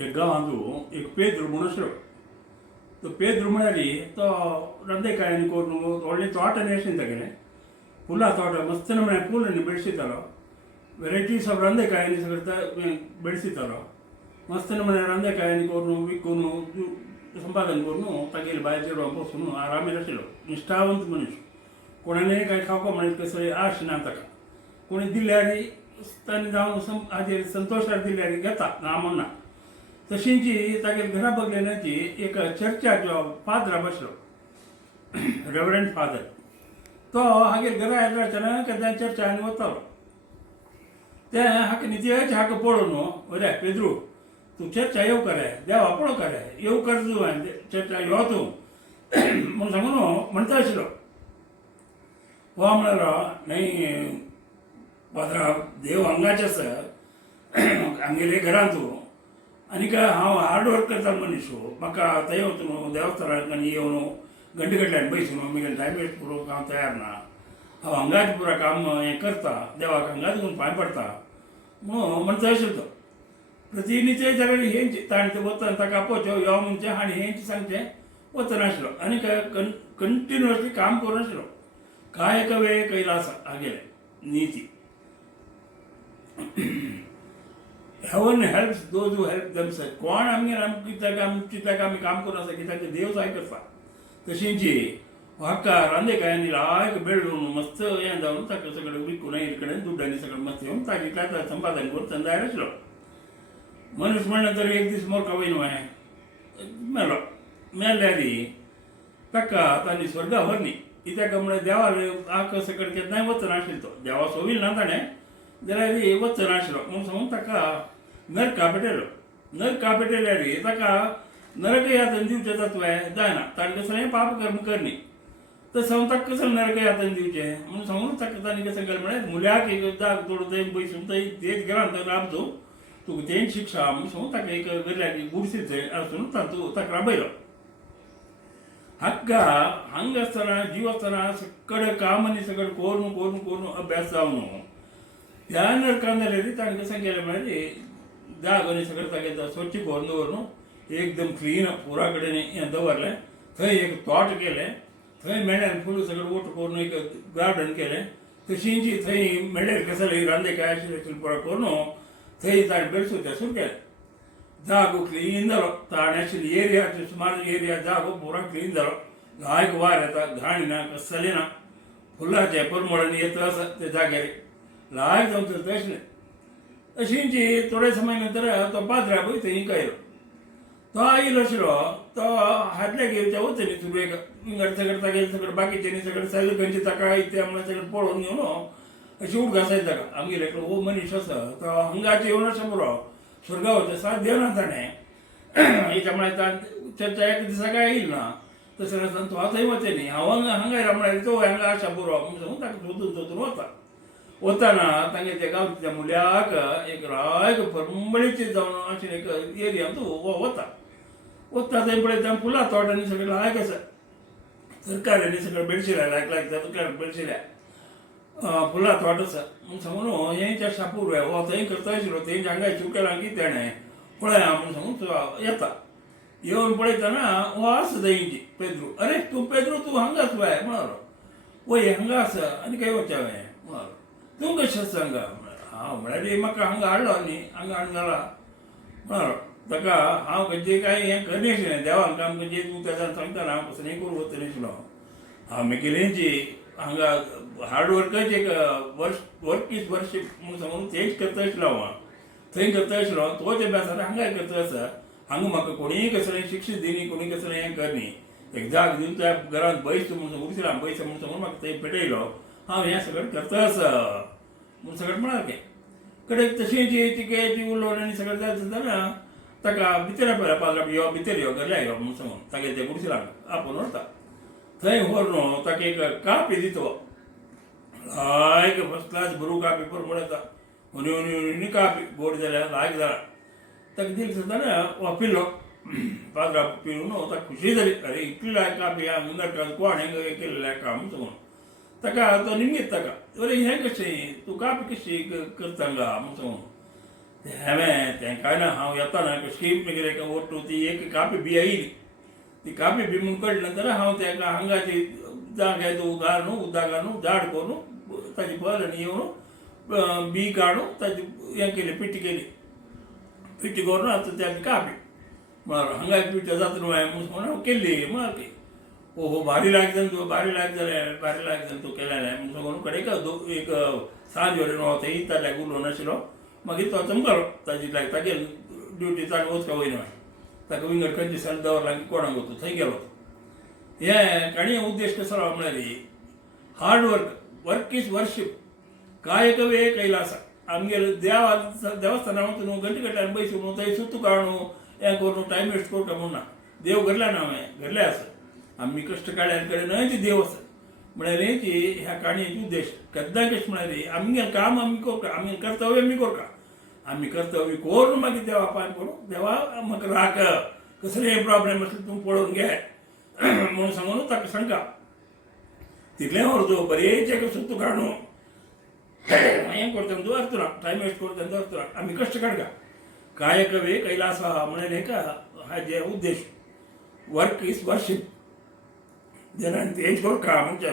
एक गांवांतू एक पेद्रू म्हूण आसलो. तो पेद्रू म्हळ्यारी तो ರಂದೆಕಾಯಿನಿ कोरून ಒಳ್ಳೆ ತೋಟನೇ ಎಷ್ಟಿಂದ ತೆಗೆನೆ ಫುಲ್ಲ ತೋಟ ಮಸ್ತ್ ನಮ್ಮನೆ ಪೂಲನ್ನು ಬೆಳೆಸಿದ್ದಾರೋ ವೆರೈಟೀಸ್ ಆಫ್ ರಂದೆಕಾಯಿನಿ ಸಗತ ಬೆಳೆಸಿದ್ದಾರೋ मस्त नमने ರಂದೆಕಾಯಿನಿ कोरून विकून संपादन करून तागेले बायर चेडवां बसून आरामेर आशिल्लो निश्ठावंत मनीस. कोणाने काही खावपा म्हणत कसं आश ना ताका. कोणी दिल्यारी ताणें जावन हाजेर संतोशार दिल्यारी घेता ना म्हणना. तशींची तागेले घरा बगलेनाची एक चर्चाक फादर बसलो रेवरंड फादर. तो हागेर घरा येयल्याच्यान केन्ना चर्चा आनी वतालो. ते हाका नित्याचे हाका पळोवन अरे पेद्रू तू चर्चा येऊ करे देवा पळो करे येऊ कर तूं चर्चा यो तूं म्हूण सांगून म्हणटा आशिल्लो. हो म्हणलो न्हय पाद्रा देव हांगाच आसा आमगेले घरांत तूं आनीक हांव हार्ड वर्क करता मनीस म्हाका थंय वचून देवस्थानाक आनी येवन घंटेकडल्यान बसून म्हगेले टायम वेस्ट करूंक हांव तयार ना. हांव हांगाच पुरा काम हें करता देवाक हांगाच येवन पांय पडटा म्हणून म्हणटा आशिल्लो तो. प्रतिनित्य सगळे हेंचे ताणें तें वतना ताका आपोवचें यो म्हणचें आनी हेंचें सांगचें वचनाशिल्लो आनी कंटिन्युअसली काम करूनाशिल्लो. कांय वेळ कैलास हागेले नीती. Heaven helps those who help themselves. कोण आमगे चिंतल्याक आमी काम करून आसा कित्याक देव जाय करता. तशींची हाका ರಂದೆಕಾಯಿनी लायक बेळून मस्त हें जावन ताका सगळें विकून येयले कडेन दुड्डांनी सगळें मस्त येवन ताका संपादन करून तेन्ना तयार आशिल्लो. मनीस म्हणलें तर एक दीस मोरका वयन हांवें मेलो. मेल्ल्यारी ताका तांणी स्वर्गा व्हरली. कित्याक म्हळ्यार देवा हाका सकट केन्नाय वचनाशिल्लो तो. देवा सोविल ना ताणें जाल्यार वचनाशिल्लो म्हूण सांगून ताका नरका पेटयलो. नरका पेटयल्यारी ताका नरक यातन दिवचें तत्वें जायना. ताणें कसलेंय पाप कर्म करनी तशें सांगून ताका कसलें नरक यातन दिवचें म्हूण सांगून ताका तांणी कशें केलें म्हळ्यार मुल्याक एक जाग तोडून थंय बसून थंय तेच घरांत राबचो तुका तेंच शिक्षा म्हूण सांगून ताका एक गरल्याक गुडसेर थंय आसून ताका राबयलो. हाका हांगा आसतना जीव आसतना सकड काम आनी सकड करून करून करून अभ्यास जावन त्या नरकान जाल्यार ताणें कशें केलें म्हळ्यार जाग आनी सगळें तागे स्वच्छ करून दवरून एकदम क्लीन पुरा कडेन हें दवरलें. थंय एक तोट केलें. थंय मेळ्यान फूल सगळें ओट करून एक गार्डन केलें. तशींची थंय मेळ्ळेर केसले ರಂದೆಕಾಯಿ आशिल्ले पुरो करून थंय ताणें बेडसून सुरू केलें. जागो क्लीन जालो. ताणें आशिल्ली एरिया सुमार एरिया जागो पुरो क्लीन जालो. लायक वार येता घाण ना कसलें ना फुलाचे परमळान येता आसा ते जाग्यार लायक जावन चलता आशिल्लें. अशींची थोडे समय नंतर तो पाद्राकूय थंय येयलो. तो आयलो आशिल्लो. तो हातले घेवचे वचनी सुरवेक विंगड सगळें तागेले सगळें बाकीच्यांनी सगळें सैलकंची ताका ते म्हणून सगळें पळोवन घेवन अशी उठ घासायची ताका. आमगेले हो मनीस आसा तो हांगाचे येवन आसा बरो स्वर्गा वचूं साथ देवना ताणें. हेच्या म्हळ्यार चर्चा एक दिसा काय येयली ना तशें आसतना तो थंय वचनी हांव हांगा येयला म्हळ्यार तो हांगा आसा बरो म्हूण सांगून ताका सोदून सोदून वता. वताना तांगे त्या गांवच्या मुल्याक एक रायक परमळीचें जावन आशिल्लें एक एरियांत वता. वता थंय पळयता फुलां तोटांनी सगळें लायक आसा. तरकाऱ्यांनी सगळें बेडशिल्या लायक लायक तरकारी बेडशिल्या फुलां तोट आसा म्हूण सांगून हेंच्या शापूर हो थंय करता आशिल्लो तेंच्या हांगा शिवकेलां की तेणें पळया म्हूण सांगून येता. येवन पळयतना हो आसा थंयची पेद्रू. अरे तूं पेद्रू तूं हांगाच बाय म्हणालो. वय हांगा आसा आनी खंय वचचें हांवें म्हणालो. तूं कशें आसा हांगा हांव म्हळ्यार म्हाका हांगा हाडलो न्ही हांगा हाडून जाला म्हणालो. ताका हांव खंयचें कांय हें करनाशिल्लें देवान काम खंयचें तूं तेज्यान सांगतना हांव कसलेंय करूं वचनाशिल्लो. हांव म्हगेलेंची हांगा हार्ड वर्काचें एक वर्क वर्शीप म्हूण सांगून तेंच करता आशिल्लो हांव. थंय करता आशिल्लो तोच अभ्यास हांगाय करता आसा. हांगा म्हाका कोणीय कसलें शिक्षा दिनी कोणी कसलें हें करनी. एक जाग दिवन त्या घरांत बस म्हूण उरशिलां बस म्हूण सांगून म्हाका थंय पेटयलो. हांव हें सगळें करता आसा म्हूण सगळें म्हणालें. कडेन तशींची तिकेटी उलोवन आनी सगळें जालें जाल्यार ताका भितर पळय पाद्रा यो भितर यो गेल्या यो म्हूण सांगून तागे ते गुडशिलांक आपोवन व्हरता. थंय व्हरून ताका एक कापी दितो. लायक फस्ट क्लास बरू कापी परमळ येता. हुनी हुनी हुनी कापी गोड जाल्यार लायक जाला. ताका दिली सुद्दां हो पिल्लो पाद्रा पिवन ताका खुशी जाली. अरे इतली लायक कापी हांव नरकांत कोण हें केल्लें काम म्हूण सांगून ताका तो निमीत ताका अरे हें कशें तूं कापी कशी करता हांगा म्हूण सांगून हांवें तेंकां ना हांव येताना स्कीम कितें काय ओटू ती एक कापी बी आयली ती कापी बी म्हणून काडली नंतर हांव तेंकां हांगाची जागे घालून उदक घालून झाड करून ताजी बरणी येवन बी काडून ताजी हें केली पिट्टी केली पिट्टी करून आतां त्याची कापी म्हळ्यार हांगा पिट्टी जाता न्हू म्हणून हांव केल्ली म्हळ्यार ओहो भारी लागता तूं भारी लागता तूं केलेलें म्हणून सगळून कडेन एक सांज वेळेन हो थंय उलोवन नाशिल्लो मागीर तो चमकलो ताजी तागे ड्युटी ताणें वचपा वयना ताका विंगड खंयचे दिसांनी दवरला की कोणाक वचूं थंय गेलो हें काणी उद्देश कसो म्हळ्यार hard work is worship कायकवे Kailasa आमगेर देवस्थाना वचून न्हू घंटे घंट्यान बसून न्हू थंय सुतू काडून हें करून टायम वेस्ट करता म्हणून ना देव घडला ना हांवें घडलें आसा आमी कश्ट काडल्यान कडेन न्हय देव आसा म्हळ्यार हेची ह्या काणयेचो उद्देश केन्ना कशें म्हळ्यार आमगें काम आमी करता आमी कर्तव्य आमी करता आमी कर्तव्य करून मागीर देवा पांय पडूं देवा म्हाका राख कसलेय प्रॉब्लेम आसले तूं पळोवन घे म्हणून सांगून ताका सांगता तितलें व्हरतो बरेचें सुतू काडून हें करता दवरतना टायम वेस्ट करता दवरतना आमी कश्ट काडटा कायकवे कैलास म्हळ्यार हेका हाजे उद्देश वर्क इज वर्शीप जनांनी तेंच करता म्हणजे